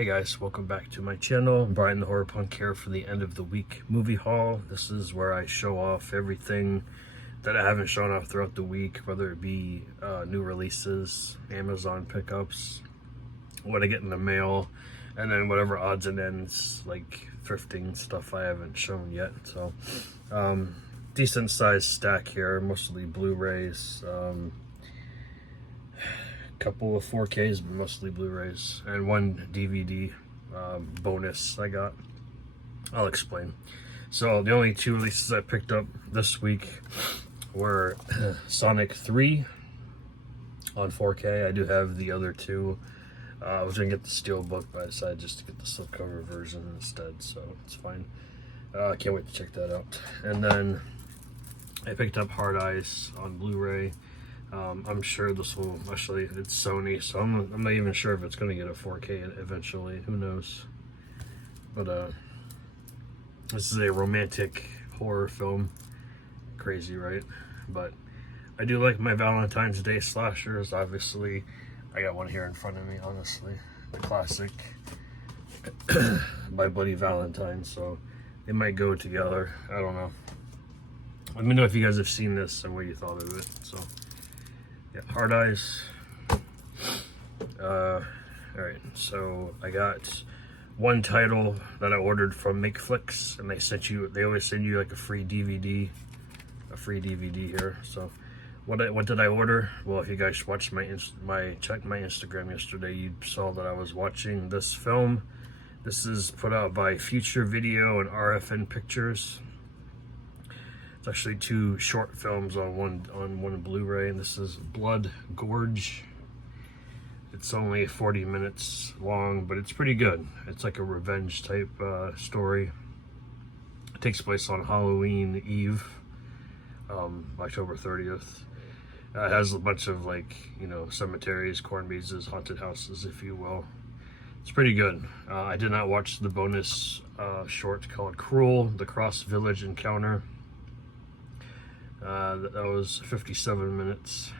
Hey guys, welcome back to my channel. I'm Brian the Horror Punk here for the end of the week movie haul. This is where I show off everything that I haven't shown off throughout the week, whether it be new releases, Amazon pickups, what I get in the mail, and then whatever odds and ends, like thrifting stuff I haven't shown yet. So, decent sized stack here, mostly Blu-rays. Couple of 4Ks, but mostly Blu-rays, and one DVD bonus I got. I'll explain. So the only two releases I picked up this week were Sonic 3 on 4K. I do have the other two. I was gonna get the Steelbook, but I decided just to get the slipcover version instead, so it's fine. I can't wait to check that out. And then I picked up Hard Eyes on Blu-ray. I'm sure this will, actually, it's Sony, so I'm not even sure if it's going to get a 4K eventually. Who knows? But this is a romantic horror film. Crazy, right? But I do like my Valentine's Day slashers. Obviously, I got one here in front of me, honestly. The classic by Bloody Valentine, so they might go together. I don't know. Let me know if you guys have seen this and what you thought of it. So yeah, Hard Eyes. Alright, so I got one title that I ordered from MakeFlix, and they always send you like a free DVD here. So what did I order? Well, if you guys watched checked my Instagram yesterday, you saw that I was watching this film. This is put out by Future Video and RFN Pictures. It's actually two short films on one Blu-ray, and this is Blood Gorge. It's only 40 minutes long, but it's pretty good. It's like a revenge type story. It takes place on Halloween Eve, October 30th. It has a bunch of, like, you know, cemeteries, corn mazes, haunted houses, if you will. It's pretty good. I did not watch the bonus short called Cruel, the Cross Village Encounter. That was 57 minutes.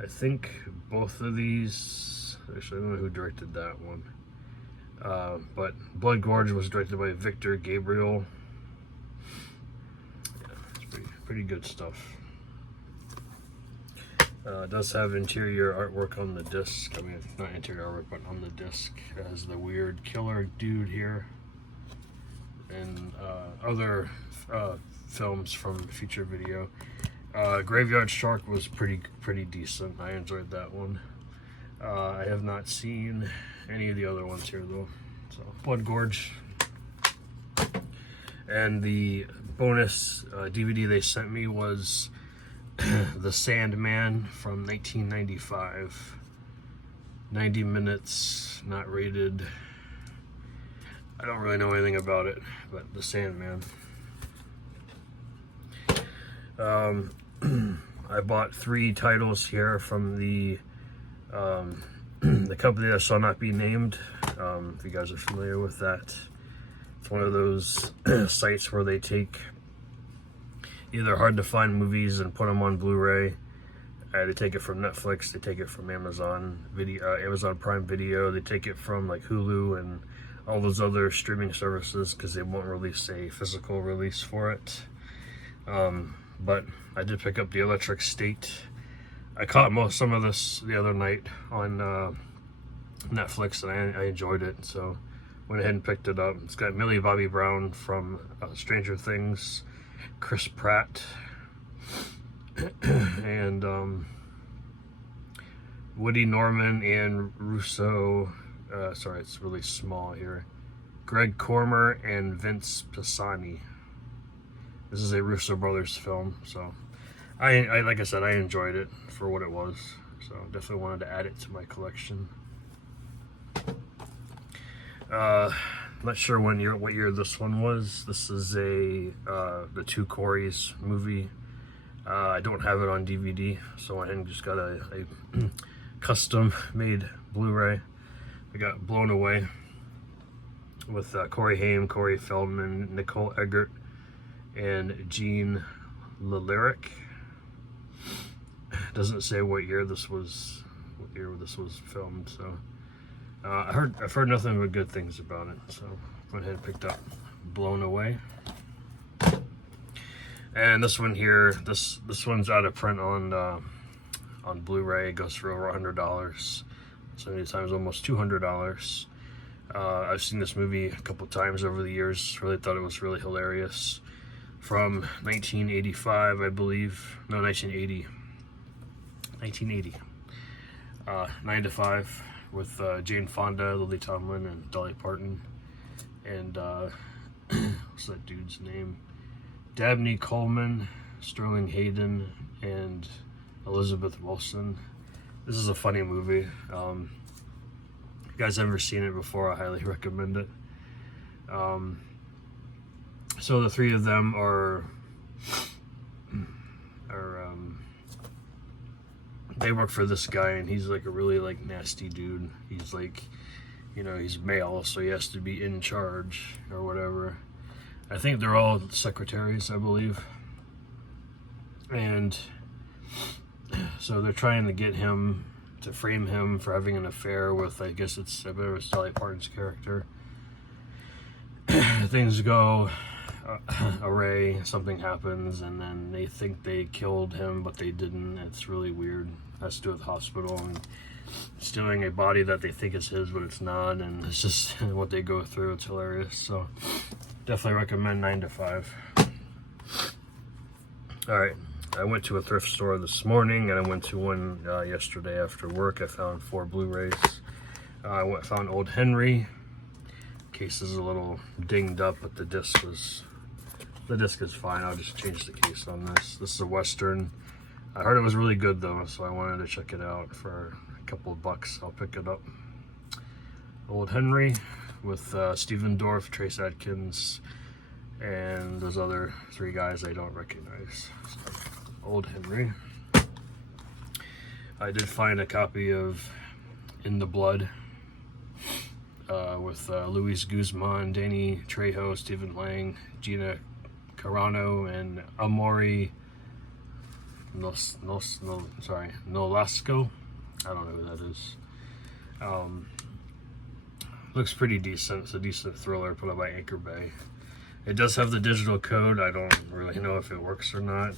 I think both of these, actually I don't know who directed that one, but Blood Gorge was directed by Victor Gabriel. Yeah, it's pretty good stuff. It does have interior artwork on the disc. I mean, not interior artwork, but on the disc. It has the weird killer dude here, and other films from Future Video. Graveyard Shark was pretty decent. I enjoyed that one. I have not seen any of the other ones here though. So Blood Gorge. And the bonus DVD they sent me was The Sandman from 1995. 90 minutes, not rated. I don't really know anything about it, but The Sandman. I bought 3 titles here from the company that shall not be named. If you guys are familiar with that, it's one of those sites where they take either hard to find movies and put them on Blu-ray. They take it from Netflix, they take it from Amazon Video, Amazon Prime Video, they take it from like Hulu and all those other streaming services because they won't release a physical release for it. But I did pick up The Electric State. I caught some of this the other night on Netflix, and I enjoyed it, so went ahead and picked it up. It's got Millie Bobby Brown from Stranger Things, Chris Pratt, and Woody Norman and Russo. Sorry, it's really small here. Greg Cormer and Vince Pisani. This is a Russo Brothers film, so I like I said, I enjoyed it for what it was, so definitely wanted to add it to my collection. Not sure what year this one was. This is the Two Coreys movie. I don't have it on DVD, so I just got a custom made Blu-ray. I got Blown Away with Corey Haim, Corey Feldman, Nicole Eggert, and Gene Lillerick. Doesn't say what year this was filmed, so I've heard nothing but good things about it, so went ahead and picked up Blown Away. And this one here, this one's out of print on Blu-ray. It goes for over $100. So many times, almost $200. I've seen this movie a couple times over the years. Really thought it was really hilarious. From 1985, I believe. No, 1980. 1980. 9 to 5 with Jane Fonda, Lily Tomlin, and Dolly Parton. And what's that dude's name? Dabney Coleman, Sterling Hayden, and Elizabeth Wilson. This is a funny movie. If you guys ever seen it before, I highly recommend it. So the three of them are they work for this guy, and he's like a really like nasty dude. He's like, you know, he's male, so he has to be in charge or whatever. I think they're all secretaries, I believe. And so they're trying to get him to frame him for having an affair with, I bet it was Dolly Parton's character. Things go awry, something happens, and then they think they killed him, but they didn't. It's really weird. It has to do with the hospital and stealing a body that they think is his, but it's not, and it's just what they go through. It's hilarious. So definitely recommend 9 to 5. Alright, I went to a thrift store this morning, and I went to one yesterday after work. I found 4 Blu-rays. I found Old Henry. Case is a little dinged up, but the disc is fine. I'll just change the case on this. This is a Western. I heard it was really good though, so I wanted to check it out for a couple of bucks. I'll pick it up. Old Henry with Stephen Dorff, Trace Adkins, and those other 3 guys I don't recognize. So, Old Henry. I did find a copy of In the Blood with Luis Guzman, Danny Trejo, Stephen Lang, Gina Carano, and Amaury Nolasco. I don't know who that is. Looks pretty decent. It's a decent thriller put out by Anchor Bay. It does have the digital code. I don't really know if it works or not,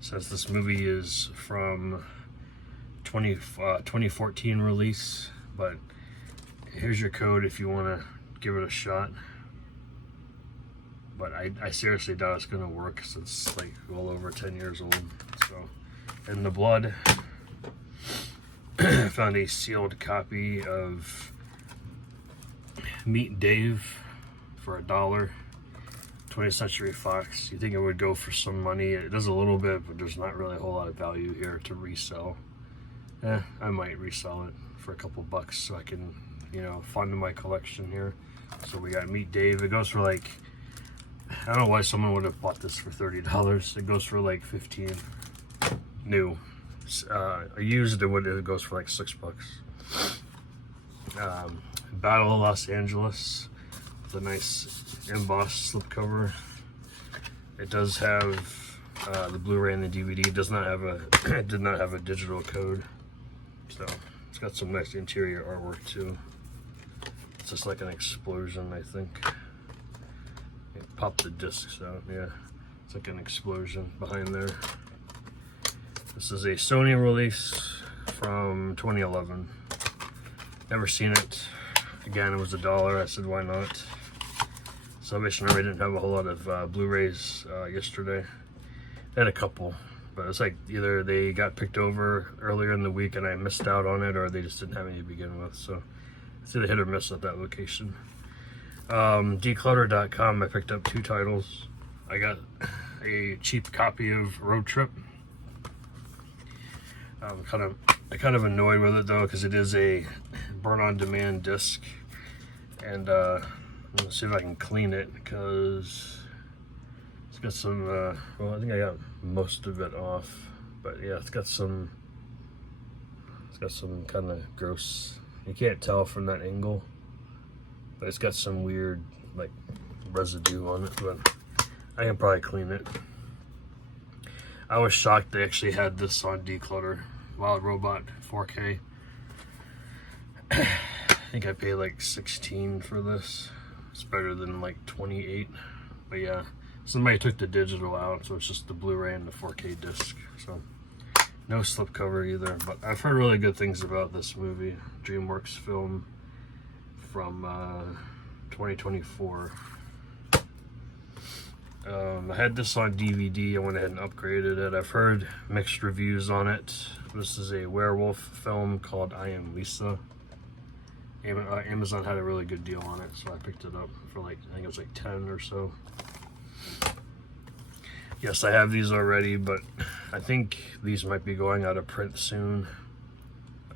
since this movie is from 2014 release, but here's your code if you want to give it a shot. But I seriously doubt it's going to work, because it's like well over 10 years old. So, In the Blood. I found a sealed copy of Meet Dave for $1. 20th Century Fox. You think it would go for some money? It does a little bit, but there's not really a whole lot of value here to resell. I might resell it for a couple bucks so I can, you know, fund my collection here. So we got Meet Dave. It goes for like, I don't know why someone would have bought this for $30. It goes for like $15. New. Used, it goes for like $6. Battle of Los Angeles. It's a nice embossed slipcover. It does have the Blu-ray and the DVD. It does not have it did not have a digital code. So it's got some nice interior artwork too. It's just like an explosion, I think. Pop the discs out, yeah. It's like an explosion behind there. This is a Sony release from 2011. Never seen it. Again, it was $1. I said, why not? Salvation Army didn't have a whole lot of Blu-rays yesterday. They had a couple, but it's like either they got picked over earlier in the week and I missed out on it, or they just didn't have any to begin with. So it's either hit or miss at that location. Declutter.com, I picked up 2 titles. I got a cheap copy of Road Trip. I'm kind of annoyed with it though, because it is a burn-on-demand disc, and I'm gonna see if I can clean it, because it's got some. Well, I think I got most of it off, but yeah, it's got some kind of gross. You can't tell from that angle, but it's got some weird like residue on it, but I can probably clean it. I was shocked they actually had this on Declutter. Wild Robot 4K. think I paid like 16 for this. It's better than like 28. But yeah, somebody took the digital out, so it's just the Blu-ray and the 4K disc. So no slipcover either. But I've heard really good things about this movie, DreamWorks film from 2024. I had this on DVD. I went ahead and upgraded it. I've heard mixed reviews on it. This is a werewolf film called I Am Lisa. Amazon had a really good deal on it, so I picked it up for like, I think it was like 10 or so. Yes, I have these already, but I think these might be going out of print soon.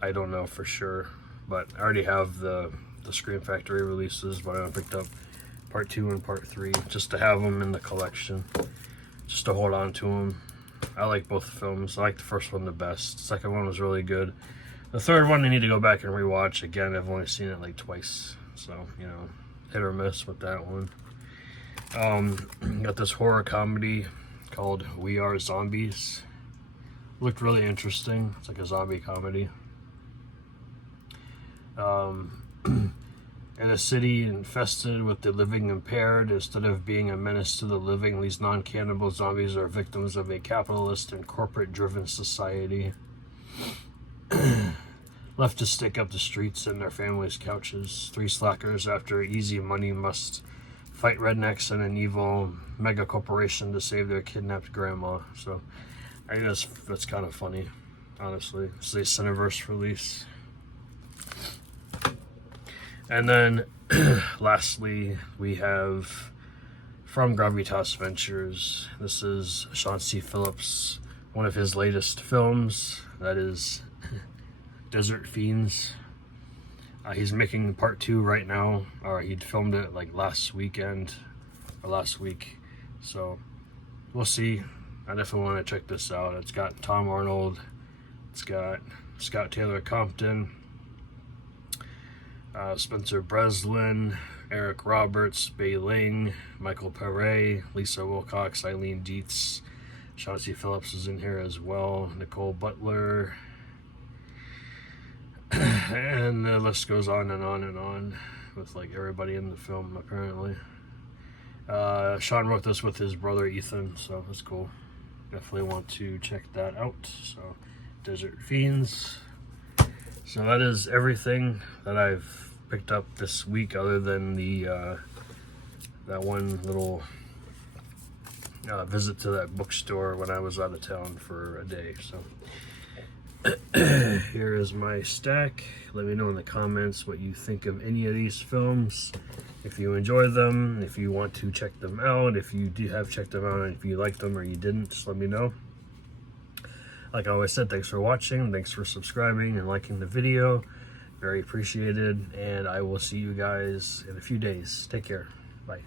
I don't know for sure, but I already have the Scream Factory releases, but I picked up part 2 and part 3 just to have them in the collection, just to hold on to them. I like both films. I like the first one the best. The second one was really good. The third one I need to go back and rewatch again. I've only seen it like twice, so you know, hit or miss with that one. Got this horror comedy called We Are Zombies. Looked really interesting. It's like a zombie comedy. In a city infested with the living impaired, instead of being a menace to the living, these non-cannibal zombies are victims of a capitalist and corporate-driven society. Left to stick up the streets and their families' couches, 3 slackers after easy money must fight rednecks and an evil mega corporation to save their kidnapped grandma. So I guess that's kind of funny, honestly. It's a Cineverse release. And then lastly, we have from Gravitas Ventures. This is Sean C. Phillips, one of his latest films, that is Desert Fiends. He's making part 2 right now, or he'd filmed it like last week, so we'll see. I definitely want to check this out. It's got Tom Arnold, it's got Scott Taylor Compton, Spencer Breslin, Eric Roberts, Bei Ling, Michael Pare, Lisa Wilcox, Eileen Dietz, Sean C. Phillips is in here as well, Nicole Butler, and the list goes on and on and on with like everybody in the film apparently. Sean wrote this with his brother Ethan, so that's cool. Definitely want to check that out. So Desert Fiends. So that is everything that I've picked up this week, other than the that one little visit to that bookstore when I was out of town for a day. So here is my stack. Let me know in the comments what you think of any of these films. If you enjoy them, if you want to check them out, if you do have checked them out, and if you like them or you didn't, just let me know. Like I always said, thanks for watching, thanks for subscribing and liking the video. Very appreciated, and I will see you guys in a few days. Take care. Bye.